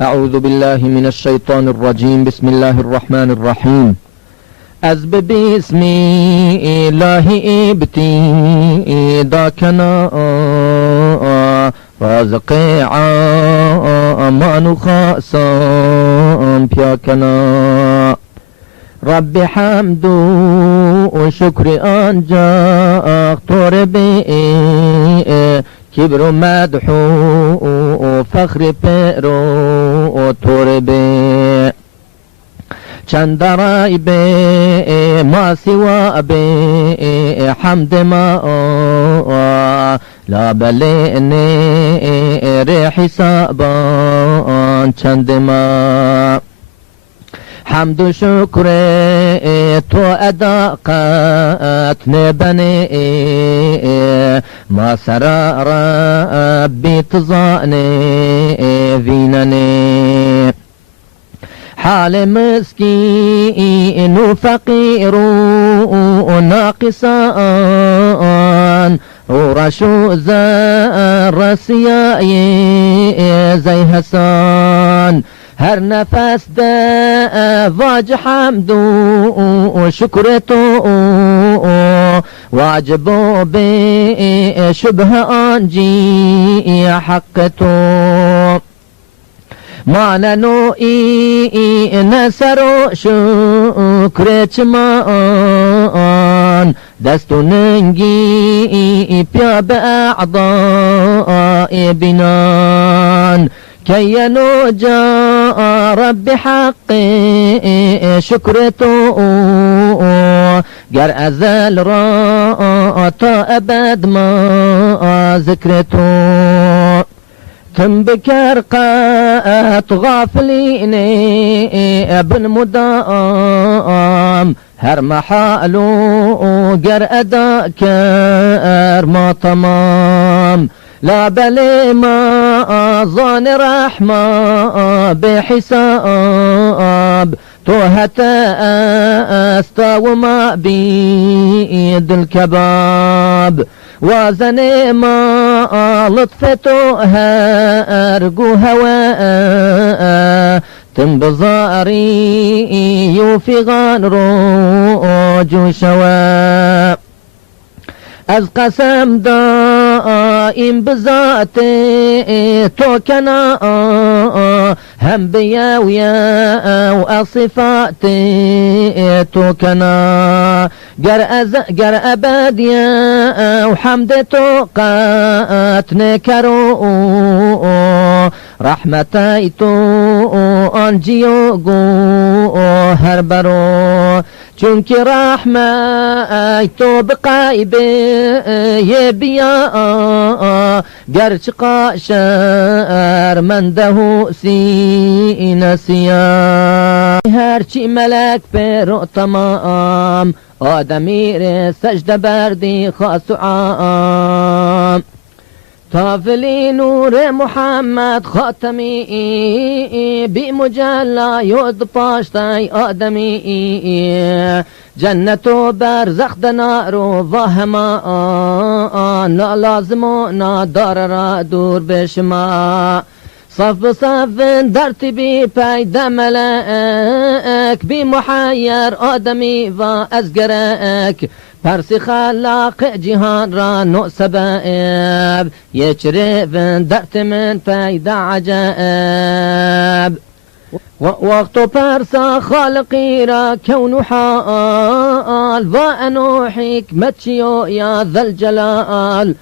أعوذ بالله من الشيطان الرجيم. بسم الله الرحمن الرحيم. أزب باسمي إلهي ابتي داكنا رازقي عامان خاصام بياكنا ربي حمد وشكر أنجاك تربي كبر مدحو فخر بيرو تربي چند رایبه ما سوا به حمد ما لا بلینه ری حسابان چند ما حمد و شکر تو ادا قط نبنی ما سرا ربی تزانی ویننی حال مسكين وفقير وناقصان ورشو زار سياي زي حسان هر نفس دا واج حمد وشكرته واجبو بشبه انجي حقته ما ننوئي نسرو شكر چمان دستو ننجي بيا بأعضاء بنان كي ينوجا رب حقي شكرته قر أزل رأت أبد ما ذكرته كم بكر قات غافلين ابن مدام هر محالو قر أدا كر ما تمام لا بلي ما ظن رحمة بحساب توهت أستا وما بيد الكباب وزن ما لطفته هرقو هواء تنبظاري يوفي غان روج شواء از قسم دائم بذاتي توكنا هم بيا ويا وصفاتي توكنا قر أبد يا وحمد توقات نكرو رحمتي تو أنجيو هربرو چونك رحمة تو بقايب يبيا قرش قاشر من ده سين سيا هرچي ملك برو تمام آدمير سجد بردي خاص عام طافلي نور محمد خاتمي بمجلى يود باشتاي آدمي جنة برزخ دنار ظهما لا لازمنا دار دور بشما صف بصف درتبي بيدا ملائك بمحير آدمي وأزقرك پرسی خلاق جهان را نو سبائب يشرف درت من پیدا عجائب وقت پرسا خالقی را كون حال وانو حكمتشيو يا ذا الجلال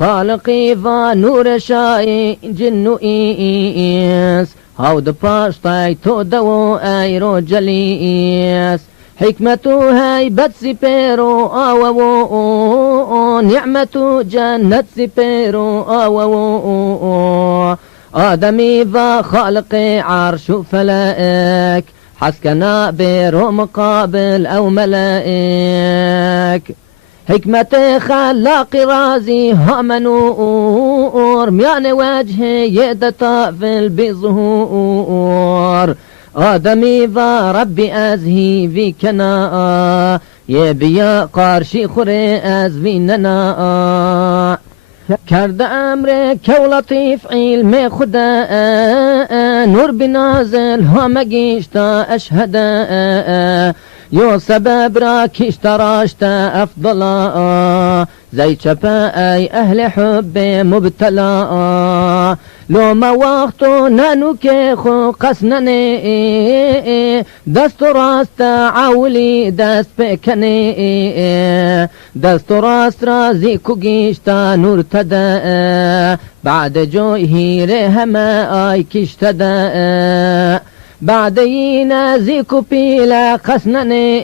خالقي ونور شاي جن إيس هاود پاشتاي تو دو ايرو جليس حكمته هاي بد سبيرو آوو نعمة جنة سبيرو آوو آدمي وخالق عرش فلائك حسكنا بيرو مقابل أو ملائك حكمة خلاق رازي همنور ميان وجهي يدتا في البظهور آدمي وربي أزهي في كنا يبيا قارشي خوري أزويننا کرد امر کو لطیف علم خدا نور بنازل هم گیشتا اشهد یو سبب را کشتا راشتا افضلا زي چپا ای اهل حب مبتلا لو ما وقتو نانو که خو قسننه دست راست عولی دست بکنه دست راست رازی کو گیشتا نور تدا بعد جو هیر همه آی کشتدا بعد ينازيكو بيلا قسنني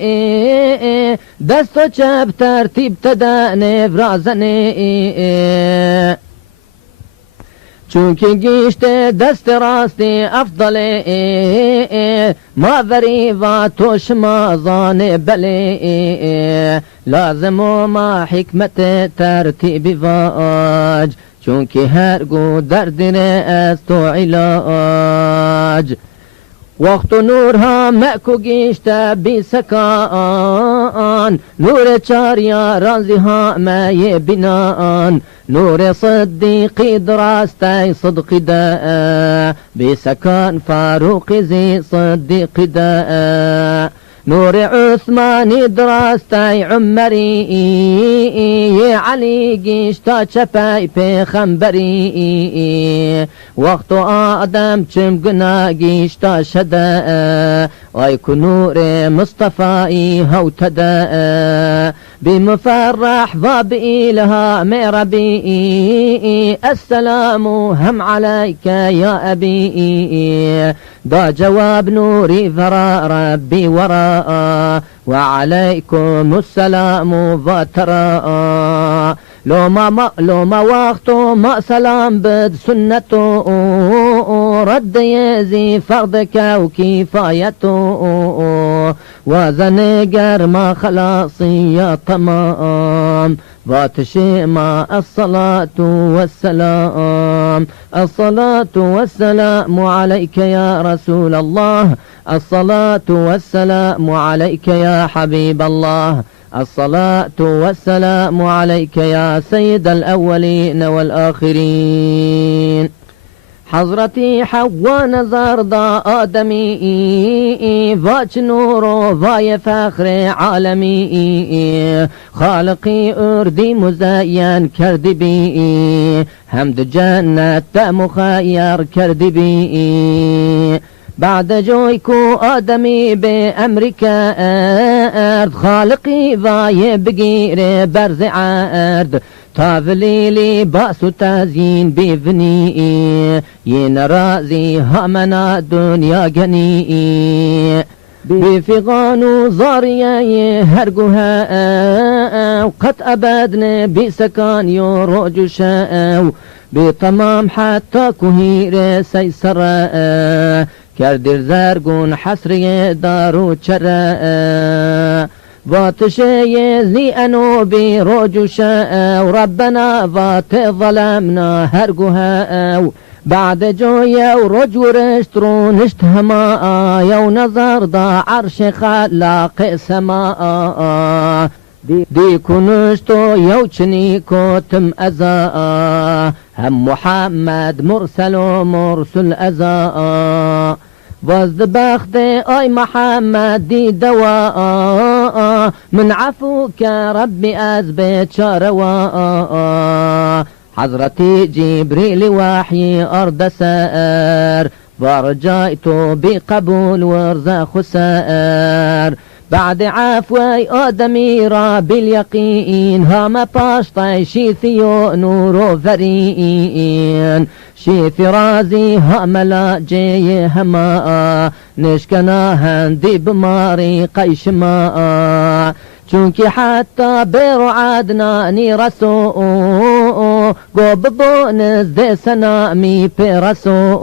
دستو چپ ترتيب تداني فرازني چونكي گيشت دست راستي افضل ما وريفا توش ما ظان بلي لازم ما حكمة ترتيب فاج چونكي هرگو درد استو علاج وقت نورها مأكو گیشتا بی سکان نور چاریا رازها ما يبنان نور صديقي دراستي صدق دا بی سکان فاروق زي صديق دا نور عثماني دراستي عمري علي گیشتا چپای پیغمبری وقت آدم چم گنا گیشتا شدا آی کنور مصطفى هو تدا بمفرح ضاب إلها مربي السلام هم عليك يا أبي دا جواب نوري ذرى ربي وراء وعليكم السلام فترى لو ما وقته ما سلام بد سنته رد يزي فرضك وكفايته وزنقر ما خلاصي يا تمام واتشيما الصلاة والسلام الصلاة والسلام عليك يا رسول الله الصلاة والسلام عليك يا حبيب الله الصلاة والسلام عليك يا سيد الأولين والآخرين حضرتي حوا نظر دا آدمي واج نورو واي فخر عالمي خالقي اردي مزين كرد بي حمد جنة مخير كرد بي بعد جويكو آدمي بأمريكا أرض خالقي واي بقير برز عرض تافليلي باس تازين بفني ينرازي همنا دنيا جني بفغانو زاريا هرقها وقد أبدنا بسكان يروج شاو بتمام حتى كهير سيسرا كردر زرقون حسري دارو چرا واتشي زي أنو بروج شاء وربنا وات ظلمنا هرقها بعد جويا ورج ورشترو نشتهما يو نظر دا عرش خلاق سماء دي كنشتو يو چنيكو تم أزا هم محمد مرسل ومرسل أزا وازدبخت اي محمد دي دواء من عفوك ربي اثبت شروا حضرتي جبريل وحي ارض سائر ورجيت بقبول ورزاق سائر بعد عفوي آدمي راب اليقين هما باشطي شيثيو نورو فريين شيث رازي هما لا جي هما نشكنا هندي بماري قيشما چونكي حتى بيرو عدناني رسو قوب بونز دي سنامي برسو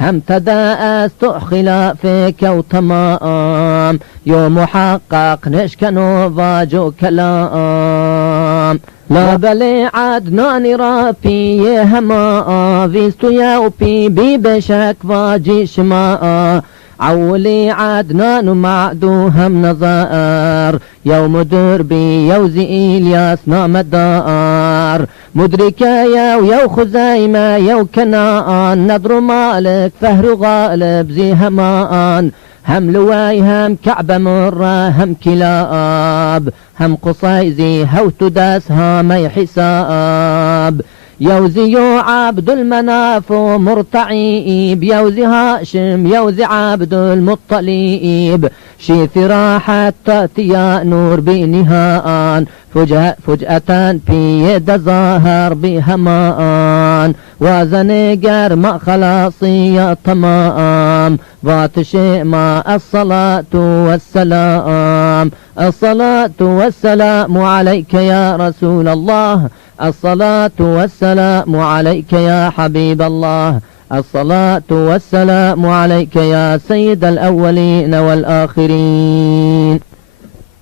هم تداستو خلافك وتمام يوم محقق نشكنو فاجو كلام لا بلي عدناني رابي هما فيستو يوبي بي بشك فاجي شما عولي عدنان معدوهم نظائر يوم دربي يوزي إلياس نام الدار مدركة يو خزيمة يو كنان نضر مالك فهر غالب زي همان هم لواي هم كعبة مرة هم كلاب هم قصيزي هو تداس هامي حساب يوزي عبد المناف مرتعيب يوزي هاشم يوزي عبد المطليب شيثرا حتى تيا نور بنهان فجأة في يد ظاهر بهمان وزنقر ما خلاصي يا تمام ذات شيما الصلاة والسلام الصلاة والسلام عليك يا رسول الله الصلاة والسلام عليك يا حبيب الله الصلاة والسلام عليك يا سيد الأولين والآخرين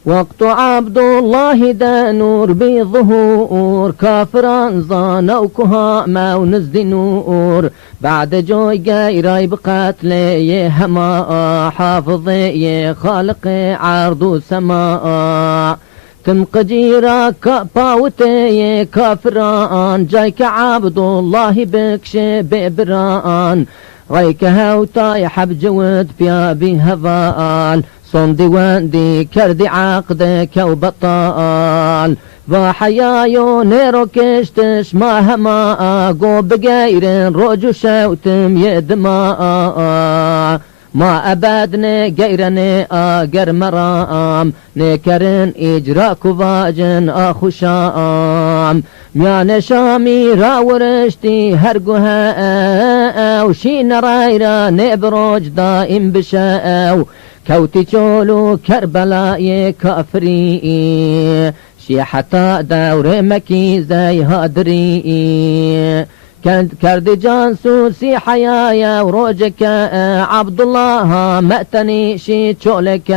وقت عبد الله دا نور بظهور كافران زانو كهاما ونزد نور بعد جوي قايراي بقاتلي هما حافظي خالق عرض سماء تم قجيرا باوتي كافران جايك عبد الله بكش ببران غيك هاوتاي حب جود بيا بهفال صندي واندي كردي عقدك وبطال وحيايو نيرو كشتش ما هما قو بغيرن روجو شوتم يدما ما أبادني غيرني آقر مرام نكرن إجراك واجن آخو شام ميان شامي راورشتي هرقها وشين رايرا نبروج دائم بشاو كوتي چولو كربلاء كافري شي حتى دور مكي زي هادري كرد جانسوسي حيايا وروجك عبد الله مأتني شي چولك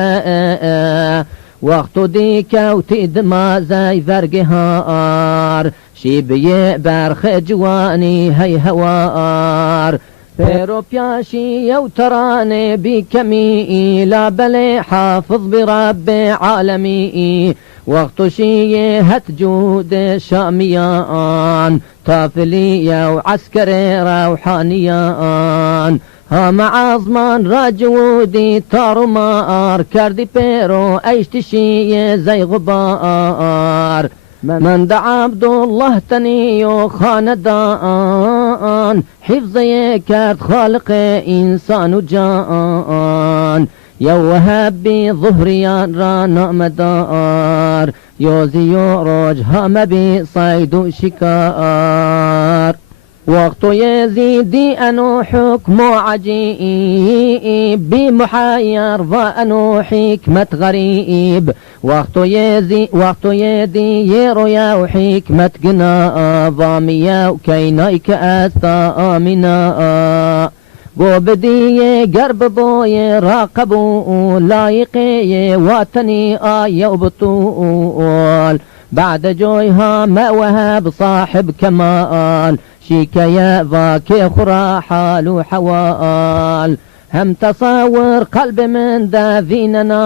وقت ديك وتيد ما زي فرقهار شي بيه برخ جواني هي هوار فيرو بياشي يوتراني بكمي لا بلي حافظ برب عالمي وقت شي هتجود شاميان طافلية وعسكري روحانيان هم عظمان راجودي تارمار كردي بيرو ايشتشي زي غبار من دعا عبد الله تنيو خاندان حفظي كرد خالق إنسان جان يوهب بظهريان رانا مدار يوزي يروج هم بصيد شكار وقت يزيدي أنو حكم عجيب بمحير وأنو حكمة غريب وقت يدي يرويا وحكمة قنا ضامية وكينايك آمنا قوبدي قرب بوي راقبو لايقي واتني وبطول بعد جويها ما وهب صاحب كمال شيكيا ذاك خرا حال حوال هم تصور قلب من ذاذيننا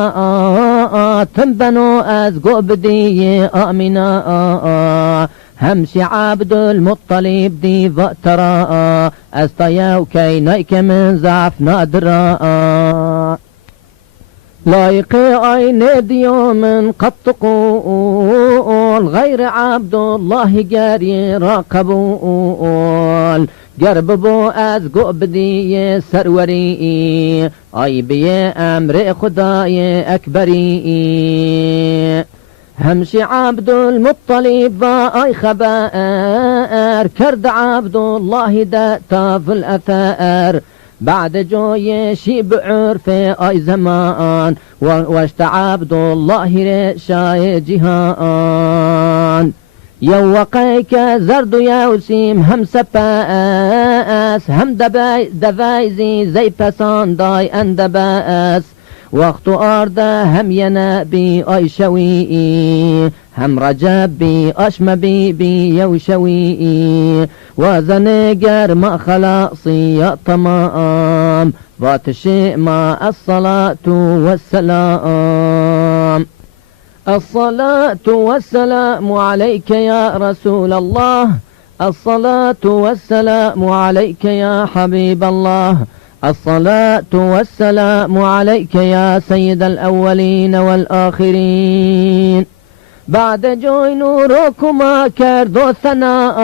تنبنو أزقو بدي آمنا همشي عبد المطلب دي ترى استياو كينيك من زعف نادرا لايقي عين ديو من قد تقول غير عبد الله جاري راقبول قرب بو أزقو بدي سروري أي بي أمر خداي أكبري همشي عبد المطلب اي خبائر كرد عبد الله دا تاف الاثار بعد جوي شي بعرف اي زمان واشت عبد الله رشاي جهان يوقيك زرد يوسيم هم سباس هم دبايزي زي بسان داي اندباس وقت أرده هم ينبي أي شوي هم رجب بي أشم بي يوشوي وزنقر ما خلاصي يا طمام واتشي ما الصلاة والسلام. الصلاة والسلام عليك يا رسول الله، الصلاة والسلام عليك يا حبيب الله، الصلاة والسلام عليك يا سيد الأولين والآخرين. بعد جوي نوركما كردو ثناء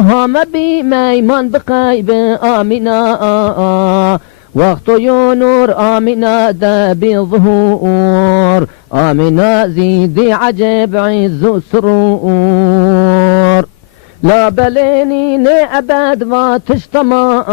هم بي ميمن بقيب آمنا وقت ينور آمنا دابي ظهور آمنا زيدي عجب عز سرور لا بليني نأبد ما تشتما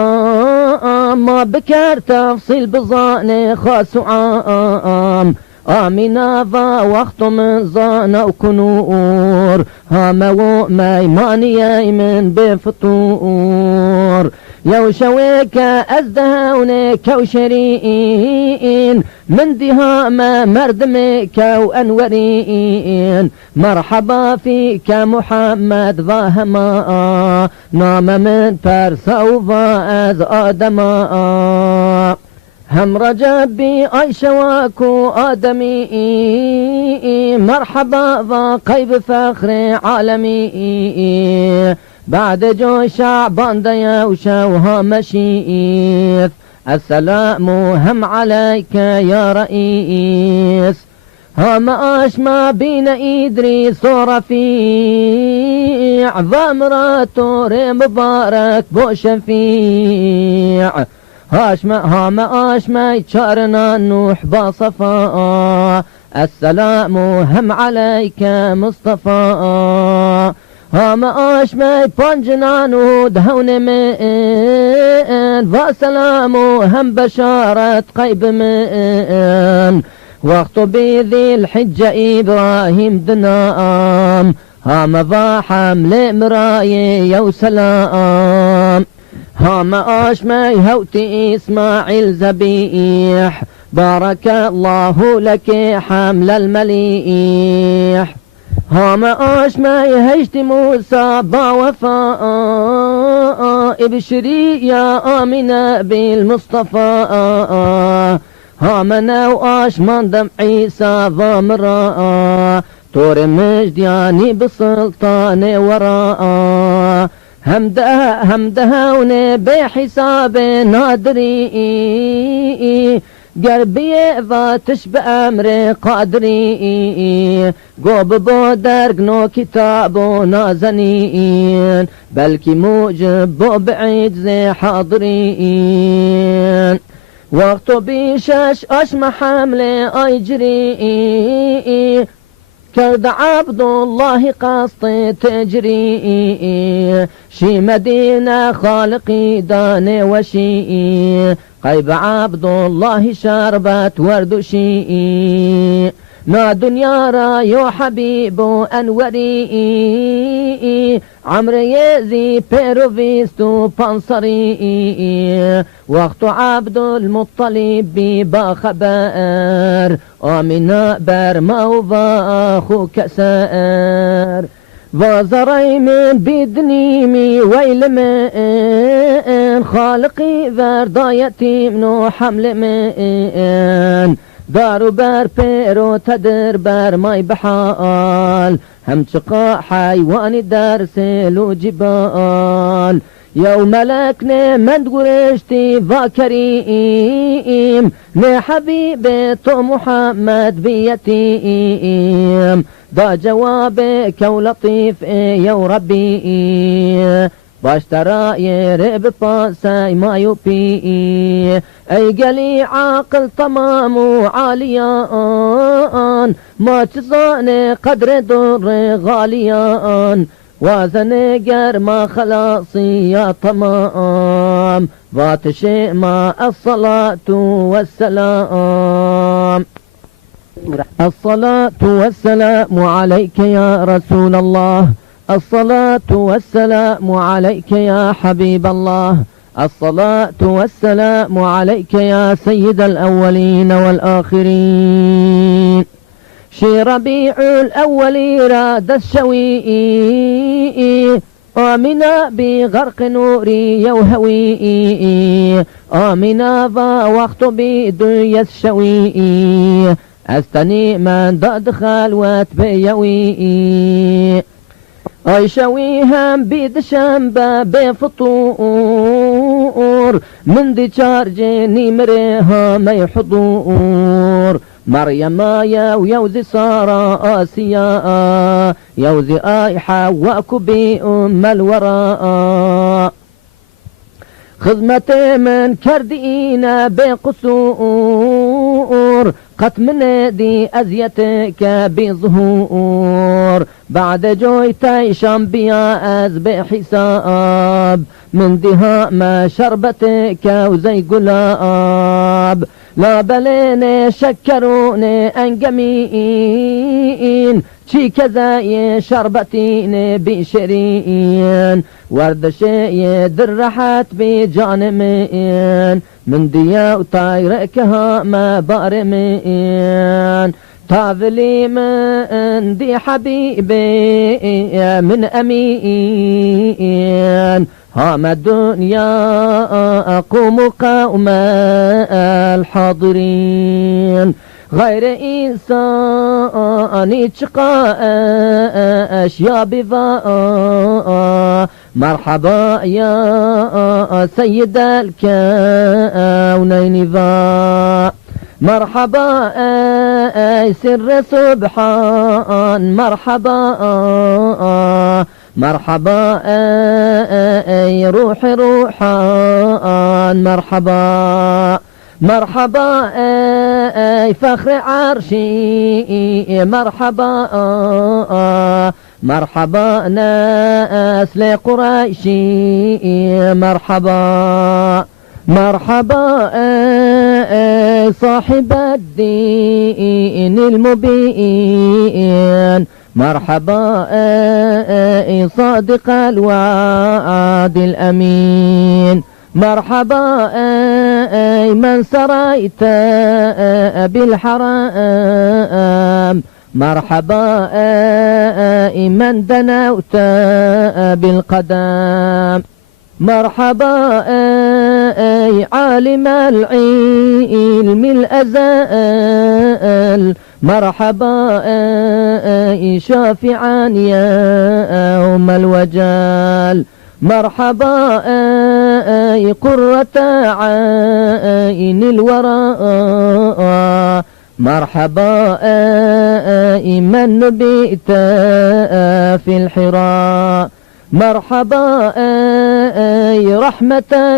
ما بكر تفصيل بظان خاص عام آمنا ذا وقت من ظان وكنور هامو ميماني من بفطور يوشويك أزدهون كوشرين من دهام مردمك وأنورين مرحبا فيك محمد ظاهما نام من فرسا وفاز آدما هم رجبي أي شواكو آدمي مرحبا ذا قيب فخر عالمي بعد جو شعبان ديا وشوها مشيث السلام هم عليك يا رئيس هم أشما بين إدريس ورفيع ضمرة مبارك بو شفيع هم أشما يتشارنا نوح بصفاء السلام هم عليك مصطفى هم أشمي بانجنانو دهون مئن وسلامو هم بشارة قيب مئن وقت بذي الحجة إبراهيم دنام هم ذا حمل مراي يو سلام هم أشمي هوتي إسماعيل زبيح بارك الله لك حمل المليح هم أشمي هجت موسى بوفاء ابشري يا آمنة بالمصطفى هم نو أشمان دم عيسى ضمراء تور مجدياني بسلطان وراء همدهون بحساب نادري قلبي ذاتش بأمر قادري قوب بودرق نو كتابو نازنين بلكي موجب بعيد زي حاضرين وقت بيشش أشم حملي أيجري كرد عبد الله قصد تجري شي مدينة خالقي داني وشي قيب عبد الله شربت ورد شي ما دنيا رايو حبيبو أنوري عمري يزي بيروفيستو بانصري وقت عبد المطلب بخبر آمنا برما وضاخو كسار وزري من بدنيمي ويلمن خالقي ذردايتي منو حمل من دارو بر بيرو تدر بر ماي بحال هم تقى حيواني درسلو جبال يوم ملكنا من قرشتي ذاكريم لحبيبي تو محمد بيتيم دا جوابك ولطيف يا ربي باشترى يرب باساي ما يبي اي قلي عاقل تمام وعاليان ما تزاني قدر در غاليان وزنقر ما خلاصي يا تمام واتشي ما الصلاة والسلام. الصلاة والسلام عليك يا رسول الله، الصلاة والسلام عليك يا حبيب الله، الصلاة والسلام عليك يا سيد الأولين والآخرين. شي ربيع الأول راد الشوي آمنا بغرق نوري يوهوي آمنا وقت بدي الشوي أستني من ضد خلوات بيوي أي شويهم بيد شنبة بفطور من دي شارجيني مريها ما يحضور مريم يوزي سارة آسيا يوزي حواء كبي أم الوراء خدمتي من كردينا بقصور قد من دي أزيتك بظهور بعد جويتي شامبيا أز بحساب من دها ما شربتك وزي قلاب لا بلين شكروني أنجمين شي كذا شربتين بشرين ورد شي درحت بجانمين من ديا وطايركها ما بارمين تافلي من دي حبيبي من أمين هام الدنيا أقوم قوم الحاضرين غير إنسان يتشقى أشياء بفاء مرحبا يا سيد الكونين فاء مرحبا أي سر سبحان مرحبا مرحبا أي روحان مرحبا مرحبا أي فخر عرشي مرحبا مرحبا ناس لقريشي مرحبا مرحبا صاحب الدين المبين مرحبا صادق الوعد الأمين مرحبا من سريت بالحرام مرحبا من دنوت بالقدام مرحبا عالم العلم الأزل مرحبا شافعا يوم الوجال مرحبا قرة عين الوراء مرحبا من نبيت في الحراء مرحبا رحمة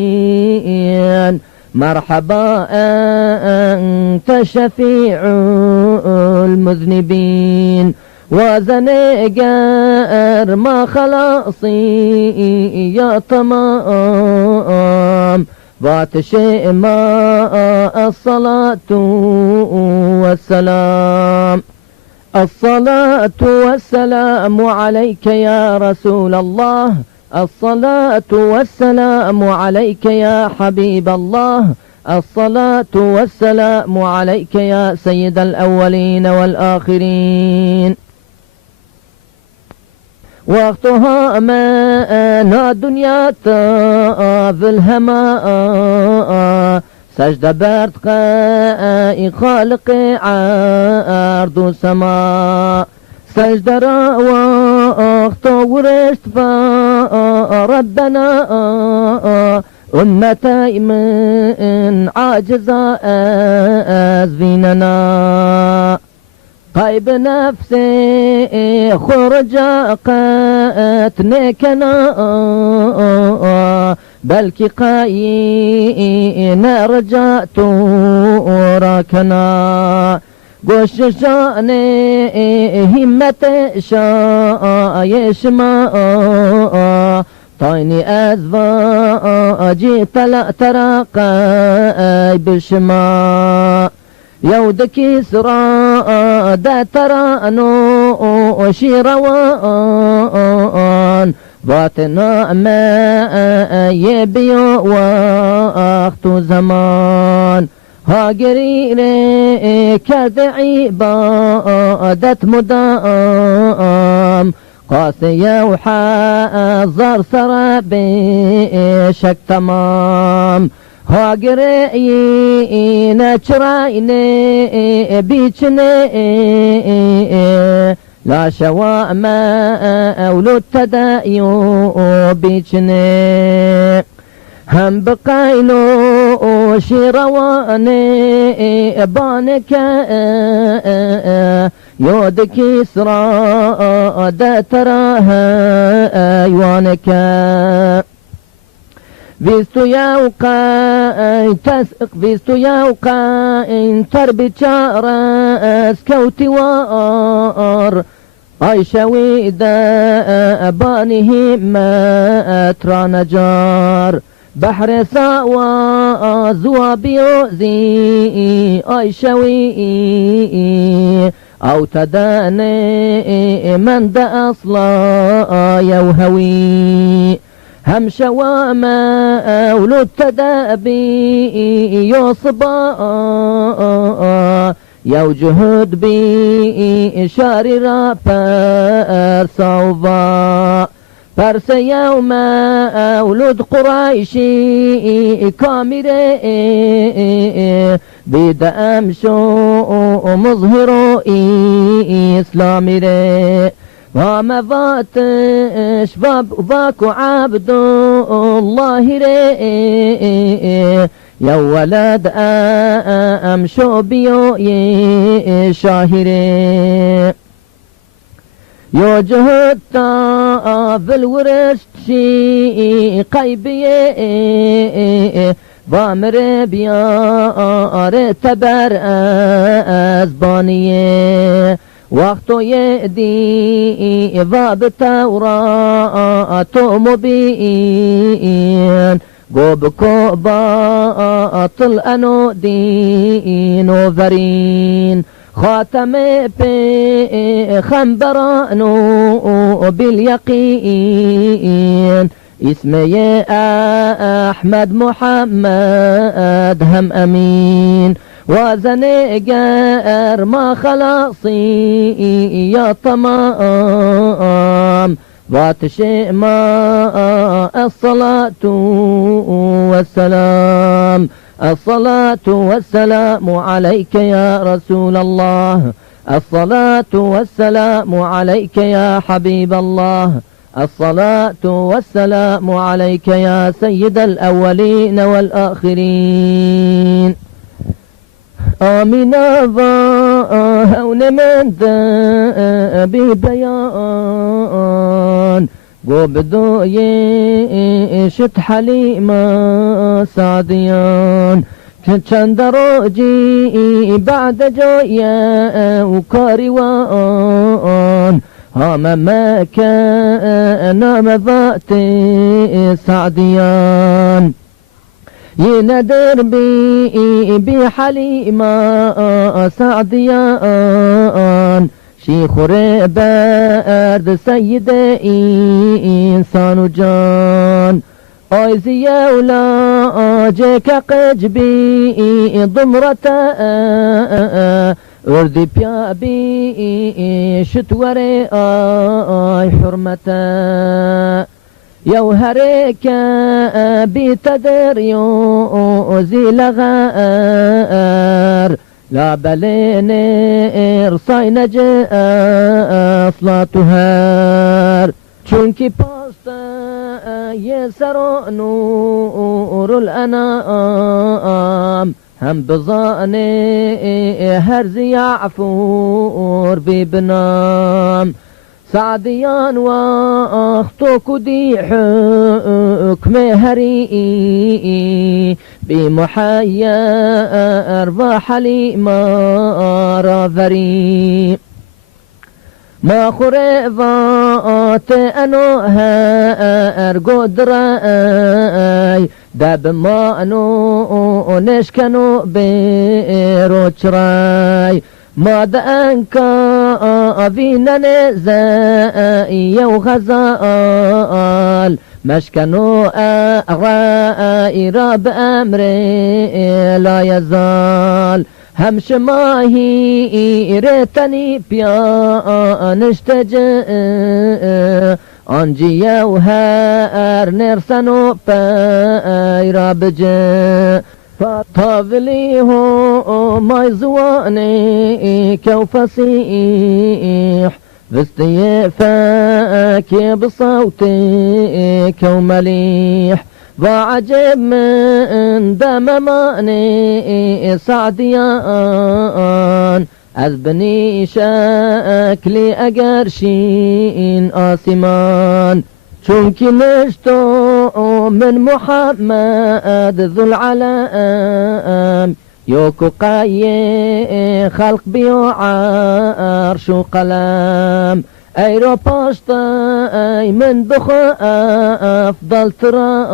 للعالمين مرحبا أنت شفيع المذنبين وزنيقر ما خلاصي يا تمام بات شيء ما الصلاة والسلام الصلاة والسلام عليك يا رسول الله الصلاة والسلام عليك يا حبيب الله الصلاة والسلام عليك يا سيد الأولين والآخرين وقتها ما دنيا في الهماء سجد برد خالق عرض وسماء سجد وقت ورشت ربنا أمتي من عاجزة أزفيننا قيب نفسي خرج قتنكنا بلكي قاينا رجعت راكنا قش شاني همة شايش ما طيني أذفا جيت لا ترى قايب الشماء يود كسرى دا ترى نو شيروان باطنا ما يبيو وقت زمان هاجري كرد عبادة مدام قاسية وحذر سرى بشك تمام هاجري نشريني بيشني لا شواء ما أولو تدايو بيشني هم بقايلو شيرواني بانك يود كسرى دا تراها ايوانك فيستو يوقع تربي شارس كوتي وار اي شوي دا بانه ما ترى نجار بحر سوا زوابيو زي اي شوي او تداني من دا اصلا يوهوي هم شواما اولو التدابي يوصبا يو جهد بي شاري رابر صوبا فرس يوم أولد قريشي كامري بيد أمشو مظهرو إسلامي وما فاتش باكو عبد الله يا ولد أمشو بيو شاهري يو جهد في الورش شي قيبي بامر بيار تبر أزباني وقتو يدي باب التوراة مبين قوبكو باطل أنو دين وفرين خاتم خنبرانو باليقين اسمي أحمد محمد هم أمين وزنقر ما خلاصي يا طمام واتشي ما الصلاة والسلام الصلاة والسلام عليك يا رسول الله الصلاة والسلام عليك يا حبيب الله الصلاة والسلام عليك يا سيد الأولين والآخرين آمين هون من ببيان قبضو يشت حليمة سعديان چند روجي بعد جايا وكاروان هم ما كان مذات سعديان يندر بي بحليمة سعديان شيخ ربارد سيد إنسان جان أيزي ولا جيك قجبي ضمرة أردي بيا بي شتوري آي حرمة يوهريك بتدريو زي لغار لا بلينير صين جاء أصلاتهار چونكي باستا يسر نور الأنام هم بظاني هرز يعفور ببنام سعديان واختوك دي حكم هري بمحيا أرباح لي ما رافري ما خريفات أنو هارقود رأي داب ما أنو نشكنو بيروتش راي ماذا أنك أبينا نزائي وغزال مشكنو أغائر بأمري لا يزال همش ماهي ريتني بيا نشتجئ أنجي وهار نرسنو بايرا بجئ طافلي هو ماي زواني كوفصيح بستي فاكي بصوتي كومليح وعجب من دمماني سعديان أذبني شكلي أقرشين آسمان چونك نشتو من محمد ذو العلام يوكو قاي خلق بيو عرش وقلم ايرو باشتاي من دخو افضل ترى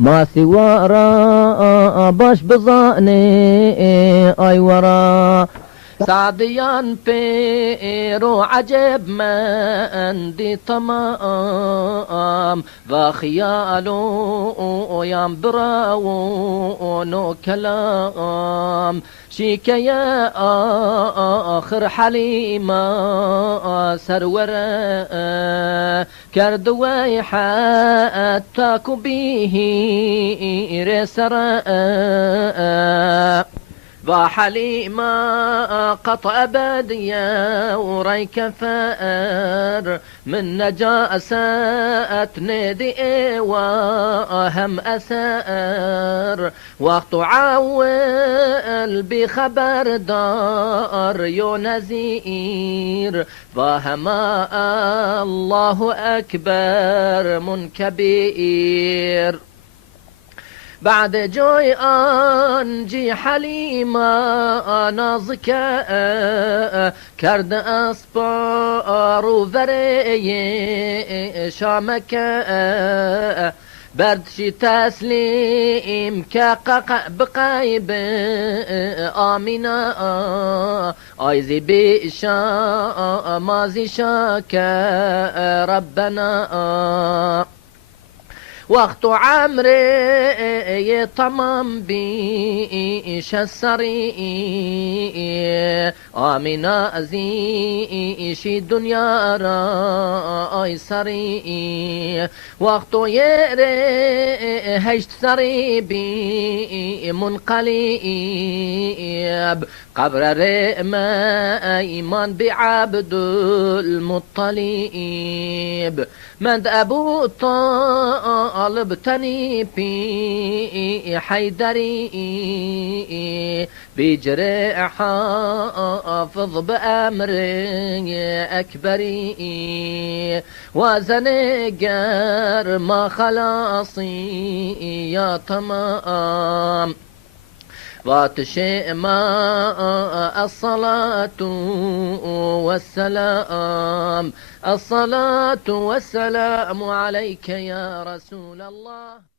ما سوى را باش بظاني اي ورا سعديان بيرو عجب ما عندي طمام وخيالو يام براو نو كلام شيكا يا آخر حليمة سرورة كردوي حتى كبيه رسرة وحليمة قطع بديا وريك فار من نجاسة ندي وهم أسار وقت عول بخبر دار يو نزير فهما الله أكبر من كبير بعد جوي أنجي حليمة نازك كرد أصبار وذري شامك بردشي تسليم كقق بقيب آمنا آيزي بإشاء مازي شاك ربنا وقت عمري تمام بيش السري آمنا أزيشي الدنيا رأي سري وقت يري هشت سري بي منقليب قبر رئما إيمان بعبد المطليب مد أبو طالب تني في حيدري بجري حافظ بأمر أكبري وزنقر ما خلاصي يا تمام واتشئ ما الصلاة والسلام الصلاة والسلام عليك يا رسول الله.